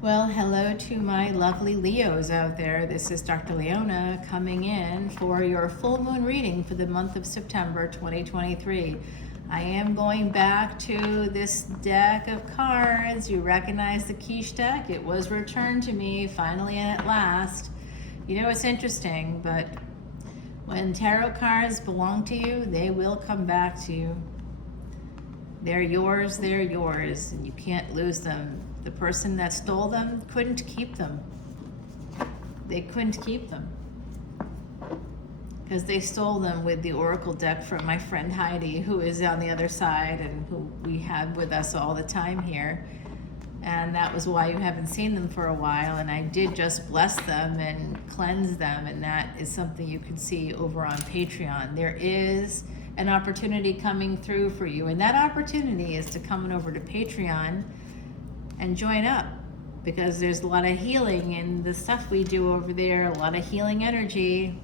Well, hello to my lovely Leos out there. This is Dr. Leona coming in for your full moon reading for the month of September 2023. I am going back to this deck of cards. You recognize the quiche deck? It was returned to me finally and at last. You know, it's interesting, but when tarot cards belong to you, they will come back to you. They're yours, and you can't lose them. The person that stole them couldn't keep them. They couldn't keep them because they stole them with the oracle deck from my friend Heidi, who is on the other side and who we have with us all the time here. And that was why you haven't seen them for a while. And I did just bless them and cleanse them, and that is something you can see over on Patreon. There is an opportunity coming through for you, and that opportunity is to come over to Patreon and join up, because there's a lot of healing in the stuff we do over there, a lot of healing energy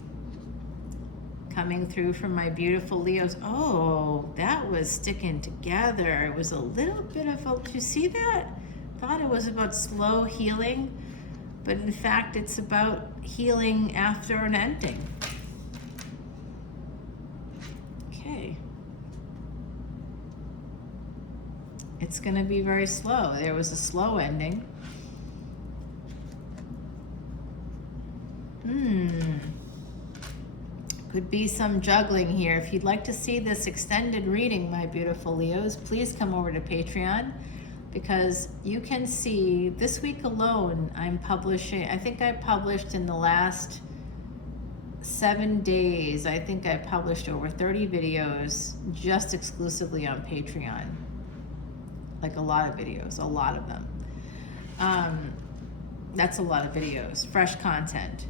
coming through from my beautiful Leos. Oh, that was sticking together. It was a little bit of a, did you see that? Thought it was about slow healing, but in fact it's about healing after an ending. Okay. It's going to be very slow. There was a slow ending. Could be some juggling here. If you'd like to see this extended reading, my beautiful Leos, please come over to Patreon, because you can see this week alone I'm publishing, I think I published in the last 7 days, I think I published over 30 videos just exclusively on Patreon. Like a lot of videos, a lot of them. That's a lot of videos, fresh content.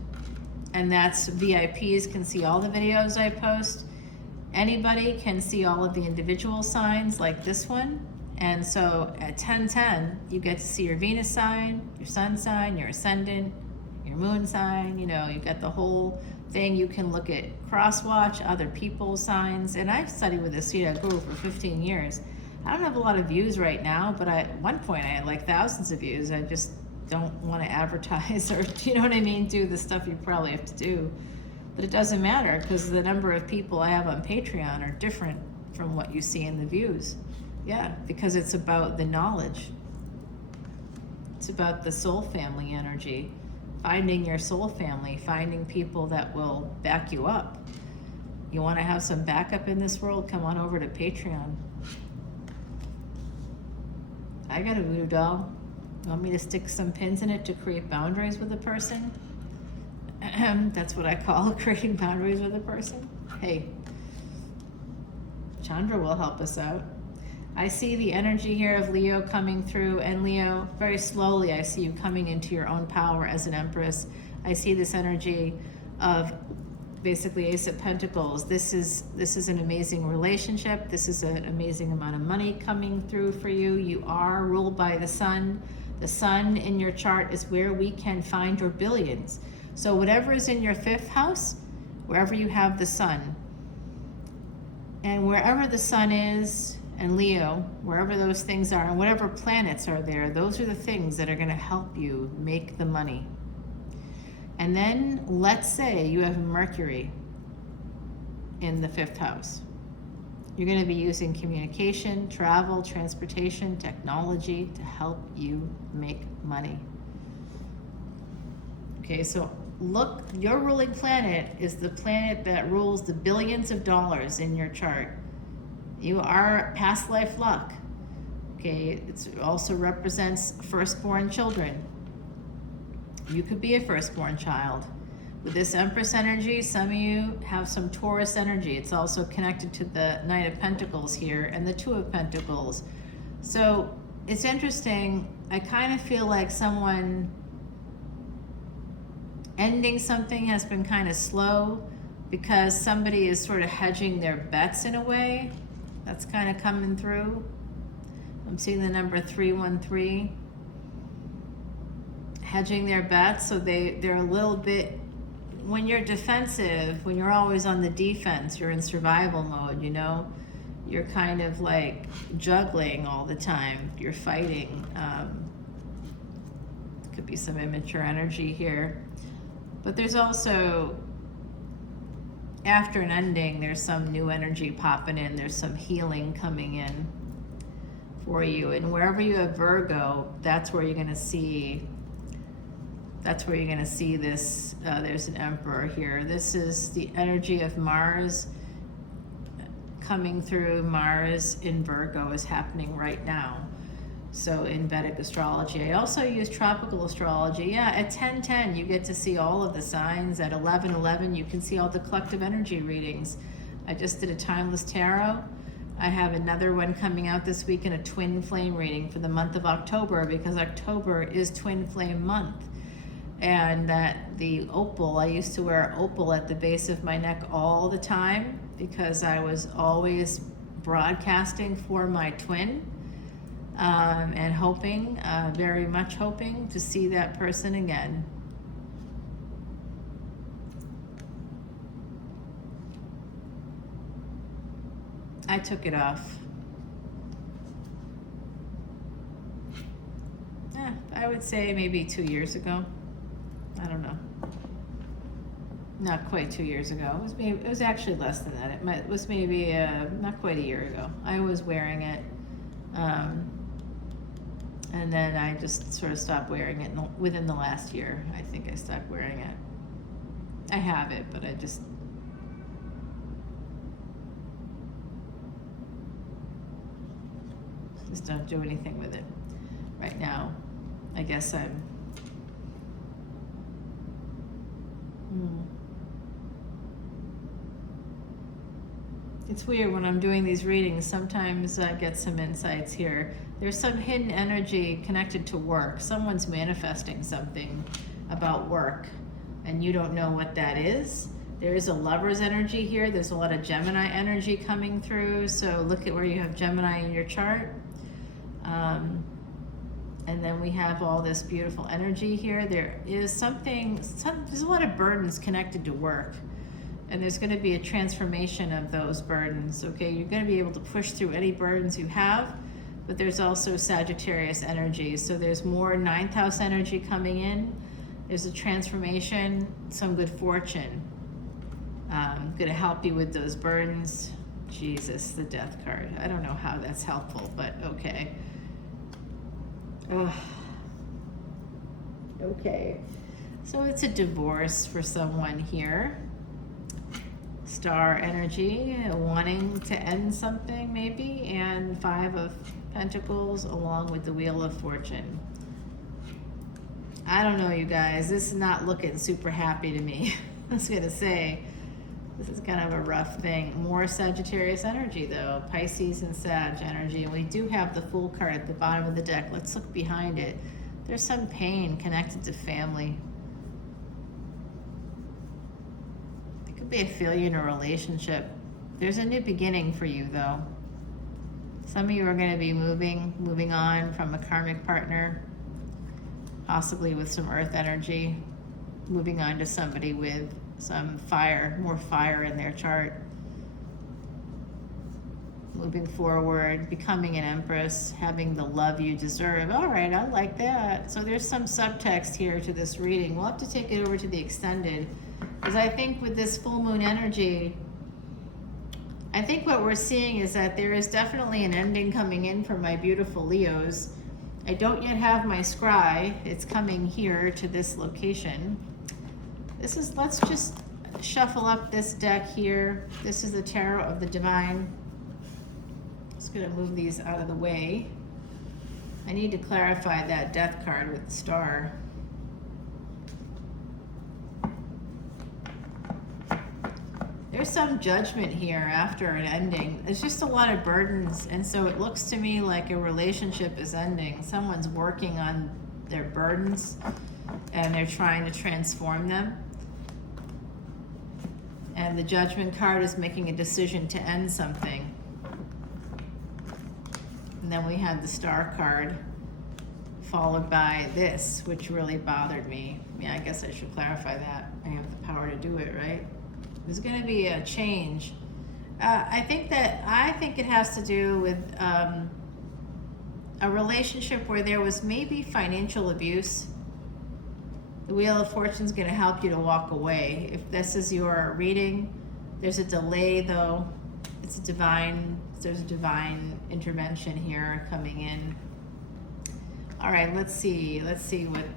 And that's VIPs can see all the videos I post. Anybody can see all of the individual signs like this one. And so at 10:10, you get to see your Venus sign, your sun sign, your ascendant, your moon sign. You know, you got the whole thing. You can look at cross-watch other people's signs. And I've studied with this guru for 15 years. I don't have a lot of views right now, but at one point I had like thousands of views. I just don't want to advertise or, you know what I mean, do the stuff you probably have to do. But it doesn't matter, because the number of people I have on Patreon are different from what you see in the views. Yeah, because it's about the knowledge. It's about the soul family energy, finding your soul family, finding people that will back you up. You want to have some backup in this world? Come on over to Patreon. I got a voodoo doll. You want me to stick some pins in it to create boundaries with a person? That's what I call creating boundaries with a person. Hey, Chandra will help us out. I see the energy here of Leo coming through, and Leo, very slowly I see you coming into your own power as an Empress. I see this energy of basically Ace of Pentacles. This is an amazing relationship. This is an amazing amount of money coming through for you. You are ruled by the sun. The sun in your chart is where we can find your billions. So whatever is in your 5th house, wherever you have the sun, and wherever the sun is, and Leo, wherever those things are, and whatever planets are there, those are the things that are going to help you make the money. And then let's say you have Mercury in the 5th house. You're going to be using communication, travel, transportation, technology to help you make money. Okay, so look, your ruling planet is the planet that rules the billions of dollars in your chart. You are past life luck. Okay, it also represents firstborn children. You could be a firstborn child. With this Empress energy, some of you have some Taurus energy. It's also connected to the Knight of Pentacles here and the Two of Pentacles. So it's interesting. I kind of feel like someone ending something has been kind of slow, because somebody is sort of hedging their bets in a way. That's kind of coming through. I'm seeing the number 313. Hedging their bets, so they're a little bit, when you're defensive, when you're always on the defense, you're in survival mode, you know? You're kind of like juggling all the time. You're fighting. Could be some immature energy here. But there's also, after an ending, there's some new energy popping in. There's some healing coming in for you. And wherever you have Virgo, that's where you're going to see, this. There's an Emperor here. This is the energy of Mars coming through. Mars in Virgo is happening right now. So in Vedic astrology, I also use tropical astrology. Yeah, at 10:10 you get to see all of the signs. At 11:11 you can see all the collective energy readings. I just did a timeless tarot. I have another one coming out this week in a twin flame reading for the month of October, because October is twin flame month. And that the opal, I used to wear opal at the base of my neck all the time because I was always broadcasting for my twin. And hoping, very much hoping to see that person again. I took it off. I would say maybe 2 years ago. I don't know. Not quite 2 years ago. It was actually less than that. It was maybe not quite a year ago. I was wearing it. And then I just sort of stopped wearing it within the last year. I think I stopped wearing it. I have it, but I just don't do anything with it right now. I guess I'm It's weird when I'm doing these readings. Sometimes I get some insights here. There's some hidden energy connected to work. Someone's manifesting something about work, and you don't know what that is. There is a lover's energy here. There's a lot of Gemini energy coming through. So look at where you have Gemini in your chart. And then we have all this beautiful energy here. There is there's a lot of burdens connected to work. And there's going to be a transformation of those burdens, okay? You're going to be able to push through any burdens you have, but there's also Sagittarius energy. So there's more 9th house energy coming in. There's a transformation, some good fortune. Going to help you with those burdens. Jesus, the Death card. I don't know how that's helpful, but okay. Okay. So it's a divorce for someone here. Star energy, wanting to end something maybe, and 5 of Pentacles along with the Wheel of Fortune. I don't know, you guys. This is not looking super happy to me. I was going to say, this is kind of a rough thing. More Sagittarius energy, though. Pisces and Sag energy. And we do have the Fool card at the bottom of the deck. Let's look behind it. There's some pain connected to family. It could be a failure in a relationship. There's a new beginning for you, though. Some of you are going to be moving on from a karmic partner, possibly with some earth energy, moving on to somebody with some fire, more fire in their chart. Moving forward, becoming an empress, having the love you deserve. All right, I like that. So there's some subtext here to this reading. We'll have to take it over to the extended, because I think with this full moon energy, I think what we're seeing is that there is definitely an ending coming in for my beautiful Leos. I don't yet have my scry. It's coming here to this location. Let's just shuffle up this deck here. This is the Tarot of the Divine. Just gonna move these out of the way. I need to clarify that Death card with the star. There's some judgment here after an ending. There's just a lot of burdens, and so it looks to me like a relationship is ending. Someone's working on their burdens, and they're trying to transform them. And the Judgment card is making a decision to end something. And then we had the Star card, followed by this, which really bothered me. I guess I should clarify that. I have the power to do it, right? There's going to be a change. I think it has to do with a relationship where there was maybe financial abuse The Wheel of Fortune is going to help you to walk away. If this is your reading, there's a delay though. There's a divine intervention here coming in. All right, let's see what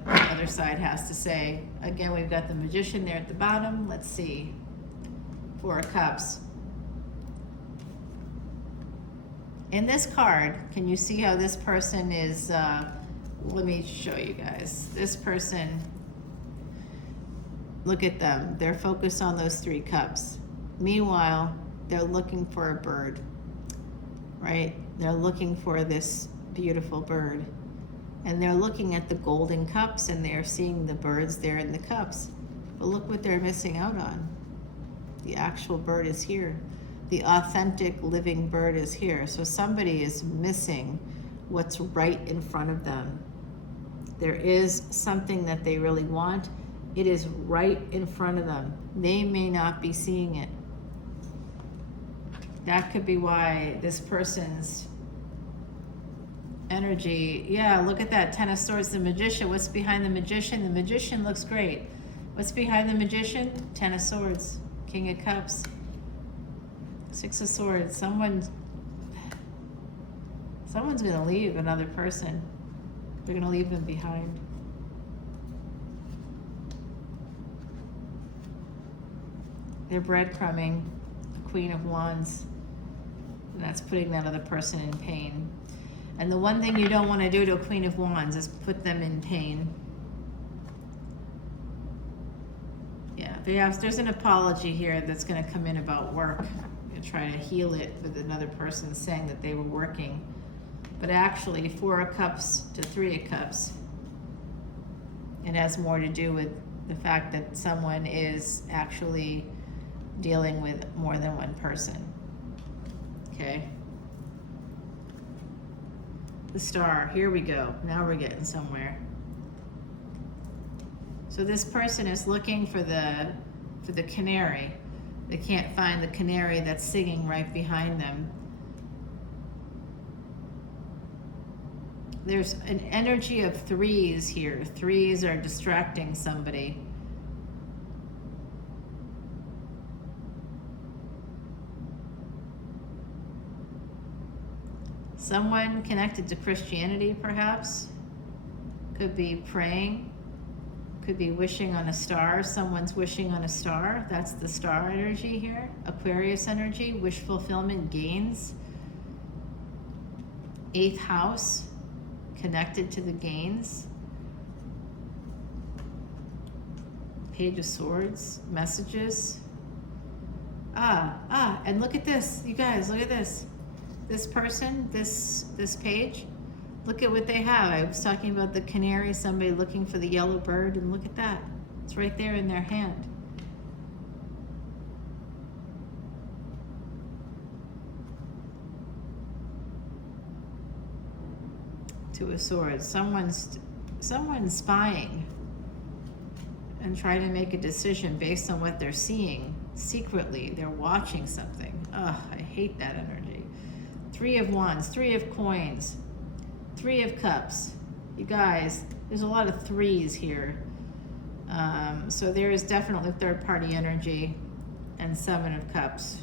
the other side has to say. Again, we've got the Magician there at the bottom. Let's see. Four of Cups. In this card, can you see how this person is, let me show you guys. This person, look at them. They're focused on those 3 cups. Meanwhile, they're looking for a bird, right? They're looking for this beautiful bird. And they're looking at the golden cups and they're seeing the birds there in the cups. But look what they're missing out on. The actual bird is here. The authentic living bird is here. So somebody is missing what's right in front of them. There is something that they really want. It is right in front of them. They may not be seeing it. That could be why this person's energy, yeah, look at that, 10 of Swords, the Magician. What's behind the Magician? The Magician looks great. What's behind the Magician? 10 of Swords, King of Cups, 6 of Swords. Someone's gonna leave another person. They're gonna leave them behind. They're breadcrumbing, the Queen of Wands. And that's putting that other person in pain. And the one thing you don't want to do to a Queen of Wands is put them in pain. Yeah, there's an apology here that's going to come in about work. You're trying to heal it with another person saying that they were working. But actually, 4 of Cups to 3 of Cups. It has more to do with the fact that someone is actually dealing with more than one person. Okay. The Star, here we go. Now we're getting somewhere. So this person is looking for the canary. They can't find the canary that's singing right behind them. There's an energy of 3s here. 3s are distracting somebody. Someone connected to Christianity, perhaps. Could be praying. Could be wishing on a star. Someone's wishing on a star. That's the star energy here. Aquarius energy, wish fulfillment, gains. 8th house, connected to the gains. Page of Swords, messages. And look at this, you guys, look at this. This person, this page, look at what they have. I was talking about the canary, somebody looking for the yellow bird, and look at that. It's right there in their hand. Two of Swords. Someone's spying and trying to make a decision based on what they're seeing. Secretly, they're watching something. Ugh, I hate that energy. 3 of Wands, 3 of Coins, 3 of Cups. You guys, there's a lot of 3s here. So there is definitely third-party energy, and 7 of Cups.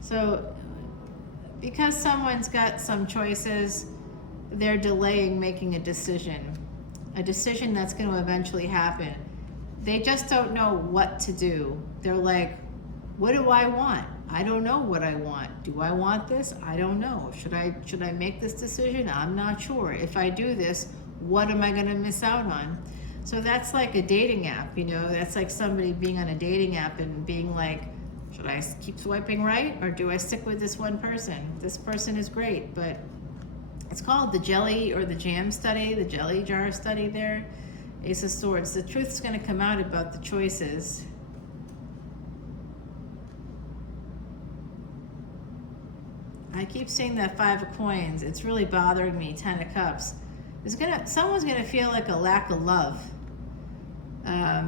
So because someone's got some choices, they're delaying making a decision that's going to eventually happen. They just don't know what to do. They're like, what do I want? I don't know what I want. Do I want this? I don't know. Should I make this decision? I'm not sure. If I do this, what am I going to miss out on? So that's like a dating app, you know? That's like somebody being on a dating app and being like, should I keep swiping right, or do I stick with this one person? This person is great, but it's called the jelly or the jam study, the jelly jar study there. Ace of Swords. The truth's going to come out about the choices. I keep seeing that 5 of Coins. It's really bothering me. 10 of Cups. Someone's gonna feel like a lack of love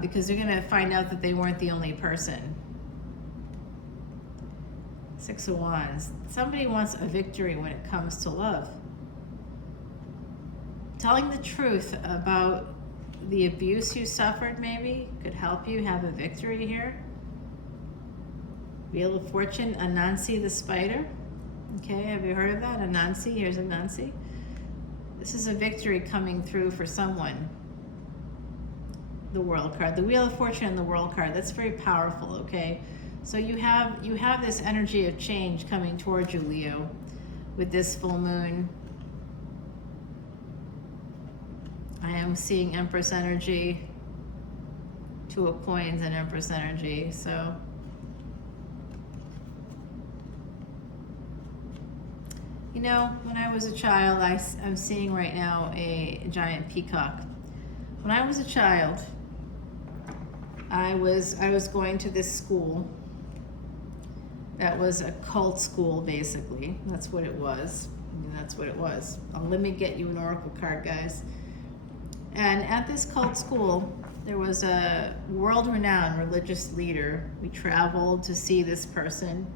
because they're gonna find out that they weren't the only person. 6 of Wands. Somebody wants a victory when it comes to love. Telling the truth about the abuse you suffered maybe could help you have a victory here. Wheel of Fortune, Anansi the spider. Okay, have you heard of that? Anansi, here's Anansi. This is a victory coming through for someone. The World card, the Wheel of Fortune and the World card, that's very powerful, okay? So you have this energy of change coming towards you, Leo, with this full moon. I am seeing Empress energy, Two of Coins and Empress energy, so. You know, when I was a child, I'm seeing right now a giant peacock. When I was a child, I was going to this school that was a cult school, basically. That's what it was. I mean, that's what it was. Let me get you an oracle card, guys. And at this cult school, there was a world-renowned religious leader. We traveled to see this person.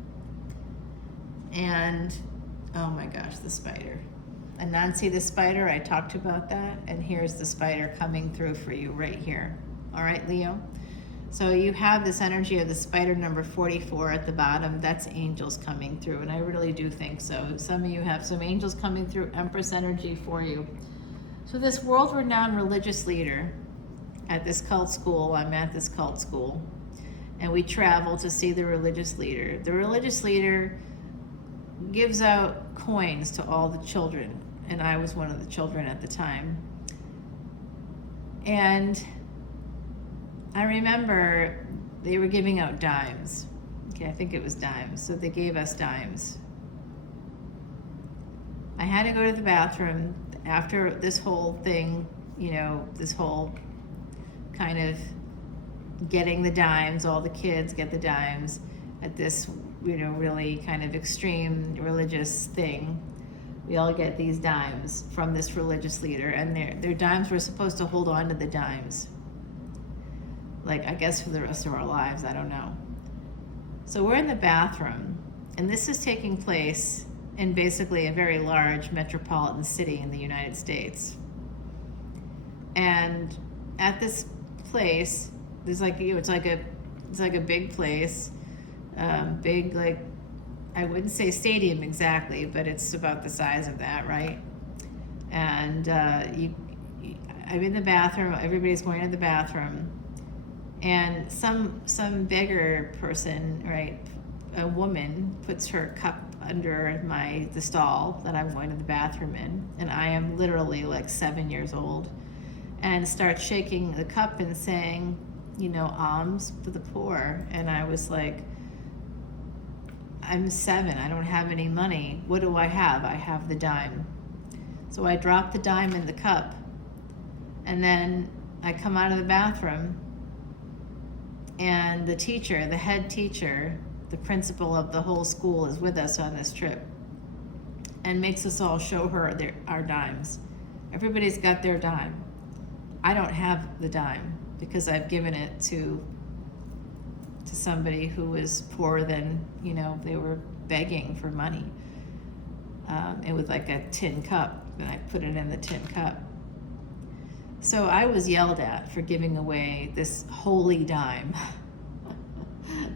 And, oh my gosh, the spider. Anansi the spider, I talked about that. And here's the spider coming through for you right here. All right, Leo? So you have this energy of the spider number 44 at the bottom. That's angels coming through, and I really do think so. Some of you have some angels coming through, Empress energy for you. So this world-renowned religious leader at this cult school, I'm at this cult school, and we travel to see the religious leader. The religious leader gives out coins to all the children, and I was one of the children at the time. And I remember they were giving out dimes. Okay, I think it was dimes. So they gave us dimes. I had to go to the bathroom after this whole thing, you know, this whole kind of getting the dimes, all the kids get the dimes at this, you know, really kind of extreme religious thing. We all get these dimes from this religious leader, and their dimes, were supposed to hold on to the dimes. Like, I guess for the rest of our lives, I don't know. So we're in the bathroom, and this is taking place in basically a very large metropolitan city in the United States. And at this place, there's like, you know, it's like a big place, big, like, I wouldn't say stadium exactly, but it's about the size of that, right? And I'm in the bathroom, everybody's going to the bathroom, and some beggar person, right, a woman, puts her cup under the stall that I'm going to the bathroom in, and I am literally like 7 years old, and starts shaking the cup and saying, you know, alms for the poor. And I was like, I'm 7, I don't have any money. What do I have? I have the dime. So I drop the dime in the cup, and then I come out of the bathroom, and the teacher, the head teacher, the principal of the whole school, is with us on this trip, and makes us all show her our dimes. Everybody's got their dime. I don't have the dime because I've given it to somebody who was poorer than, you know, they were begging for money. It was like a tin cup, and I put it in the tin cup. So I was yelled at for giving away this holy dime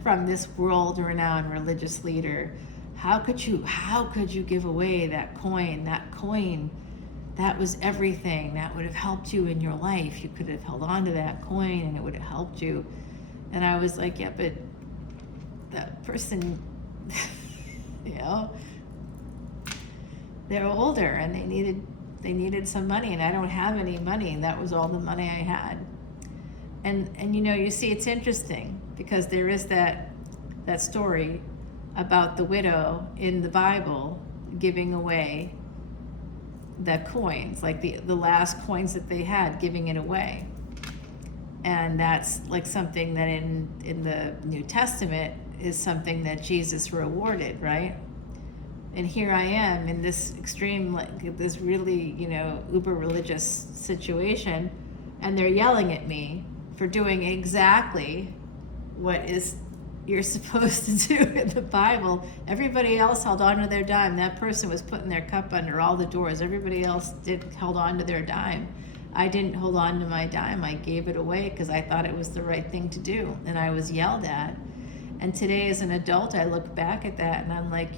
from this world-renowned religious leader. How could you give away that coin? That coin, that was everything. That would have helped you in your life. You could have held on to that coin, and it would have helped you. And I was like, yeah, but that person, you know, they're older, and they needed some money, and I don't have any money, and that was all the money I had. And you know, you see, it's interesting because there is that story about the widow in the Bible giving away the coins, like the last coins that they had, giving it away. And that's like something that in the New Testament is something that Jesus rewarded, right? And here I am in this extreme, like this really, you know, uber religious situation, and they're yelling at me for doing exactly what you're supposed to do in the Bible. Everybody else held on to their dime. That person was putting their cup under all the doors. Everybody else held on to their dime. I didn't hold on to my dime. I gave it away because I thought it was the right thing to do, and I was yelled at. And today as an adult, I look back at that and I'm like,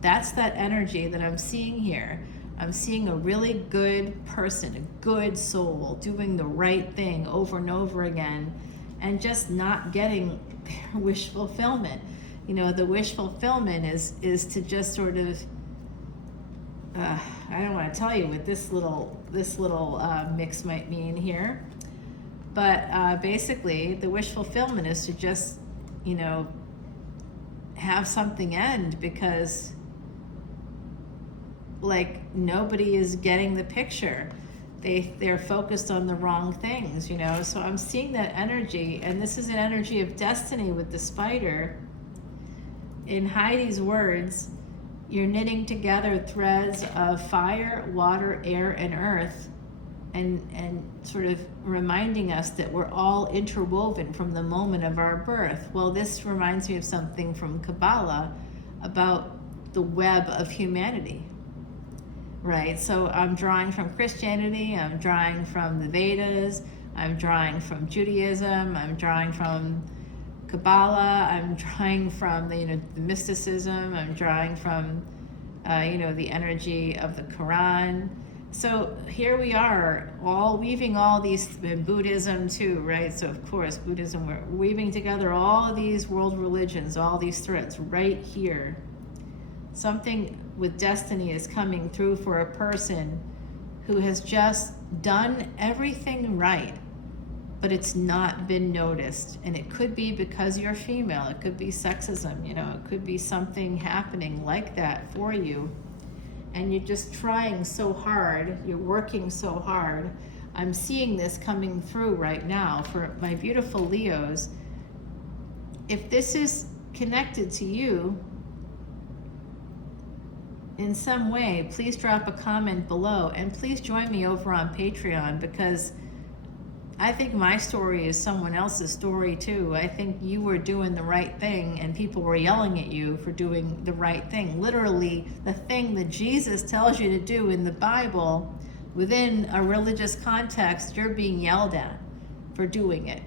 that's that energy that I'm seeing here. I'm seeing a really good person, a good soul, doing the right thing over and over again, and just not getting their wish fulfillment. The wish fulfillment is to just sort of, I don't want to tell you what this little mix might mean here, but basically the wish fulfillment is to just, have something end because nobody is getting the picture. They're focused on the wrong things, So I'm seeing that energy, and this is an energy of destiny with the spider. In Heidi's words, you're knitting together threads of fire, water, air, and earth, and sort of reminding us that we're all interwoven from the moment of our birth. Well, this reminds me of something from Kabbalah about the web of humanity. Right, so I'm drawing from Christianity, I'm drawing from the Vedas, I'm drawing from Judaism, I'm drawing from Kabbalah, I'm drawing from the mysticism, I'm drawing from the energy of the Quran. So here we are, all weaving all these, and Buddhism too, right? So of course, Buddhism, we're weaving together all of these world religions, all these threads right here. Something with destiny is coming through for a person who has just done everything right, but it's not been noticed. And it could be because you're female, it could be sexism, it could be something happening like that for you. And you're just trying so hard, you're working so hard. I'm seeing this coming through right now for my beautiful Leos. If this is connected to you in some way, please drop a comment below, and please join me over on Patreon, because I think my story is someone else's story too. I think you were doing the right thing and people were yelling at you for doing the right thing. Literally, the thing that Jesus tells you to do in the Bible, within a religious context, you're being yelled at for doing it.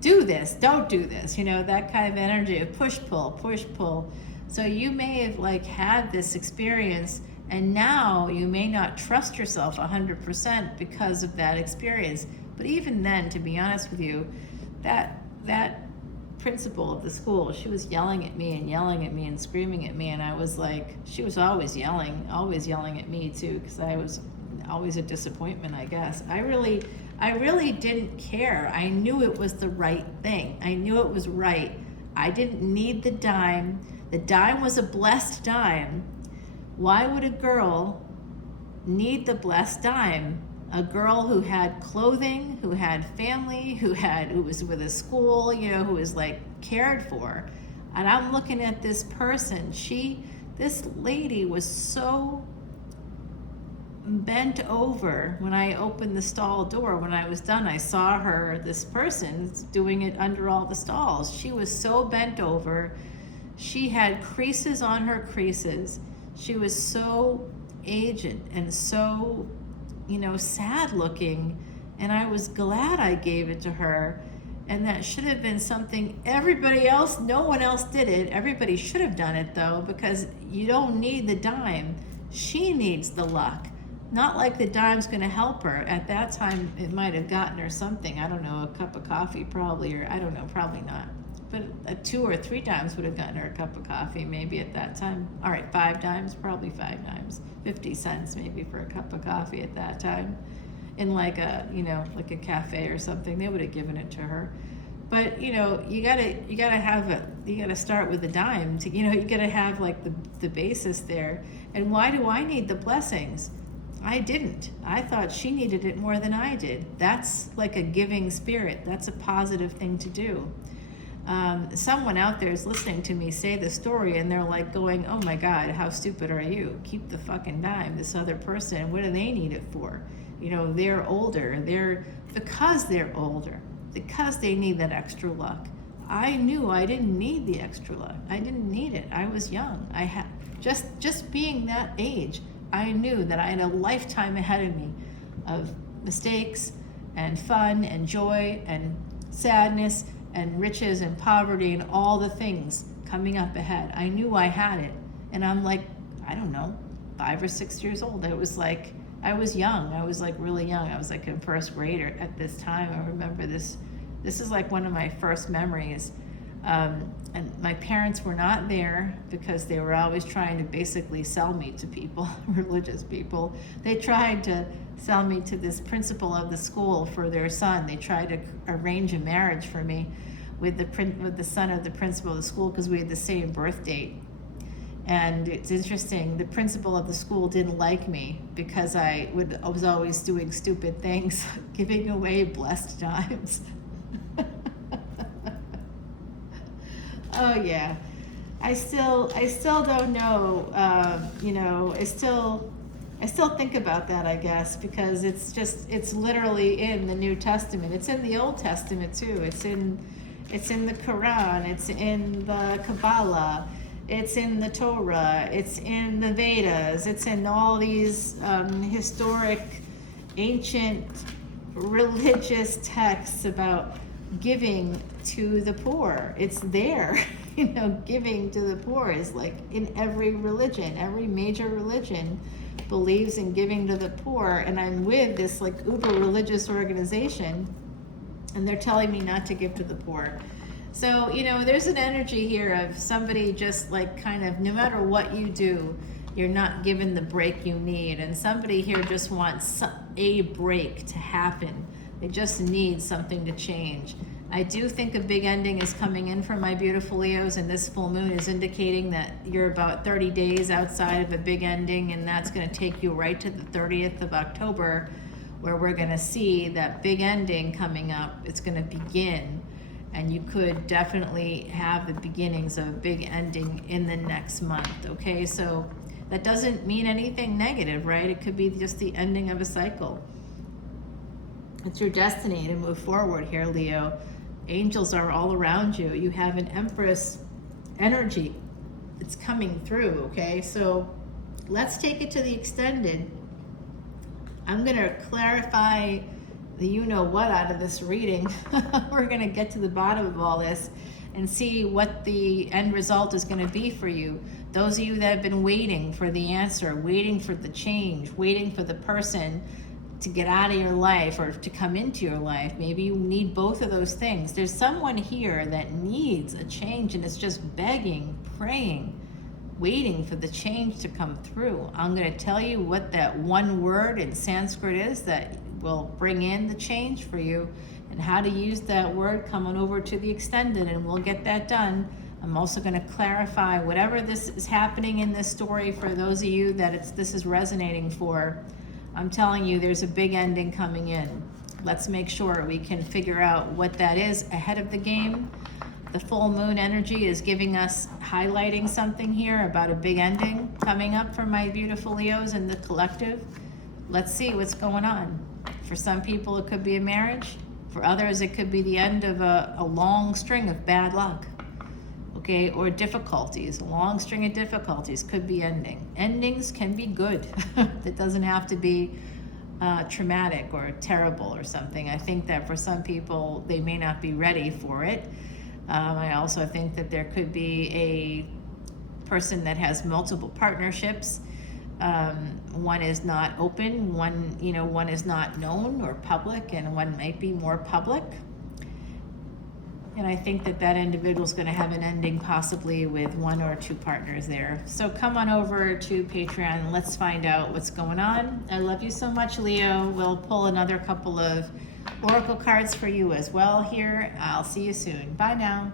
Do this, don't do this, that kind of energy of push-pull. So you may have had this experience, and now you may not trust yourself 100% because of that experience. But even then, to be honest with you, that principal of the school, she was yelling at me and screaming at me, and I was like, she was always yelling at me too, because I was always a disappointment, I guess. I really didn't care. I knew it was the right thing. I knew it was right. I didn't need the dime. The dime was a blessed dime. Why would a girl need the blessed dime? A girl who had clothing, who had family, who was with a school, who was cared for. And I'm looking at this person. This lady was so bent over when I opened the stall door. When I was done, I saw this person doing it under all the stalls. She was so bent over. She had creases on her creases. She was so aged and so, sad looking. And I was glad I gave it to her. And that should have been something everybody else, no one else did it. Everybody should have done it though, because you don't need the dime. She needs the luck. Not like the dime's going to help her. At that time, it might have gotten her something. I don't know, a cup of coffee probably, or I don't know, probably not. But 2 or 3 dimes would have gotten her a cup of coffee maybe at that time. All right, 5 dimes, probably 5 dimes. 50 cents maybe for a cup of coffee at that time. In like a cafe or something, they would have given it to her. But you gotta start with the dime to, you gotta have the basis there. And why do I need the blessings? I didn't. I thought she needed it more than I did. That's like a giving spirit. That's a positive thing to do. Someone out there is listening to me say the story and they're going, oh my God, how stupid are you? Keep the fucking dime. This other person, what do they need it for? They're older. Because they're older, because they need that extra luck. I knew I didn't need the extra luck. I didn't need it. I was young. I had just being that age, I knew that I had a lifetime ahead of me. of mistakes and fun and joy and sadness and riches and poverty and all the things coming up ahead. I knew I had it. And I'm like, I don't know, 5 or 6 years old. It was like, I was young. I was like really young. I was like in first grade at this time. I remember this. This is like one of my first memories. And my parents were not there because they were always trying to basically sell me to people, religious people. They tried to sell me to this principal of the school for their son. They tried to arrange a marriage for me with the son of the principal of the school because we had the same birth date. And it's interesting, the principal of the school didn't like me because I was always doing stupid things, giving away blessed dimes. Oh yeah, I still don't know. I still think about that, I guess, because it's literally in the New Testament. It's in the Old Testament too. It's in the Quran. It's in the Kabbalah. It's in the Torah. It's in the Vedas. It's in all these historic, ancient, religious texts about giving to the poor. It's there. Giving to the poor is like in every religion. Every major religion believes in giving to the poor. And I'm with this like uber religious organization, and they're telling me not to give to the poor. So, there's an energy here of somebody just like kind of, no matter what you do, you're not given the break you need. And somebody here just wants a break to happen. They just need something to change. I do think a big ending is coming in for my beautiful Leos, and this full moon is indicating that you're about 30 days outside of a big ending, and that's going to take you right to the 30th of October, where we're going to see that big ending coming up. It's going to begin. And you could definitely have the beginnings of a big ending in the next month, okay? So that doesn't mean anything negative, right? It could be just the ending of a cycle. It's your destiny to move forward here, Leo. Angels are all around you. You have an Empress energy. It's coming through, okay? So let's take it to the extended. I'm going to clarify the you-know-what out of this reading. We're going to get to the bottom of all this and see what the end result is going to be for you. Those of you that have been waiting for the answer, waiting for the change, waiting for the person to get out of your life or to come into your life. Maybe you need both of those things. There's someone here that needs a change and is just begging, praying, waiting for the change to come through. I'm going to tell you what that one word in Sanskrit is that will bring in the change for you, and how to use that word. Coming over to the extended, and we'll get that done. I'm also going to clarify whatever this is happening in this story for those of you that this is resonating for. I'm telling you, there's a big ending coming in. Let's make sure we can figure out what that is ahead of the game. The full moon energy is giving us, highlighting something here about a big ending coming up for my beautiful Leos in the collective. Let's see what's going on. For some people, it could be a marriage. For others, it could be the end of a long string of bad luck, okay, or difficulties. A long string of difficulties could be ending. Endings can be good. It doesn't have to be traumatic or terrible or something. I think that for some people, they may not be ready for it. I also think that there could be a person that has multiple partnerships. One is not open, one is not known or public, and one might be more public. And I think that individual is going to have an ending possibly with 1 or 2 partners there. So come on over to Patreon and let's find out what's going on. I love you so much, Leo. We'll pull another couple of oracle cards for you as well here. I'll see you soon. Bye now.